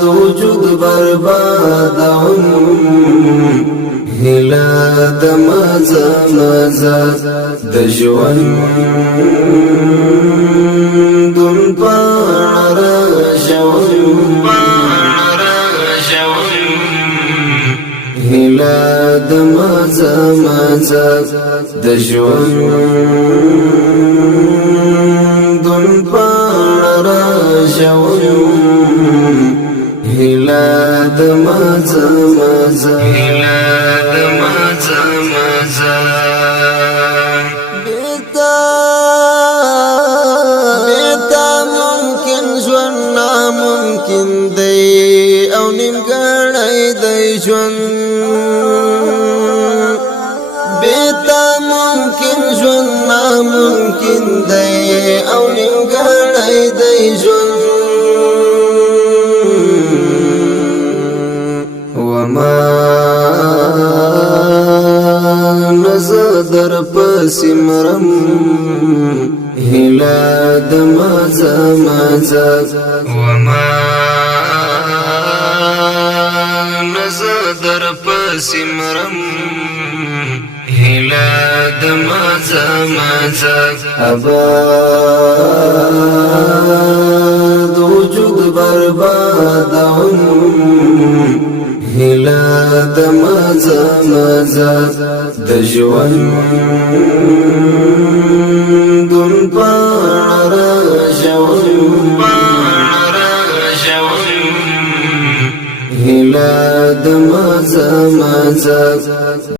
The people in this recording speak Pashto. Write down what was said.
د وجود بربادون هلا د مزه مزه د ژوند دن پاړه هلا د مزه مزه د ژوند دن پاړه هلا د مزه مزه هلا د مزه مزه بیتا ممکن ژوند ناممکن دی او نیمګړی دی ژوند بیتا ممکن ژوند ناممکن دی او نیمګړی دی ژوند وما نزدر پسمرم هلا د مزه مزه وما نزدر پسمرم هلا د مزه مزه ابا د وجود بربادون هلا د مزه مزه د ژوند دن پاړه هلا د مزه مزه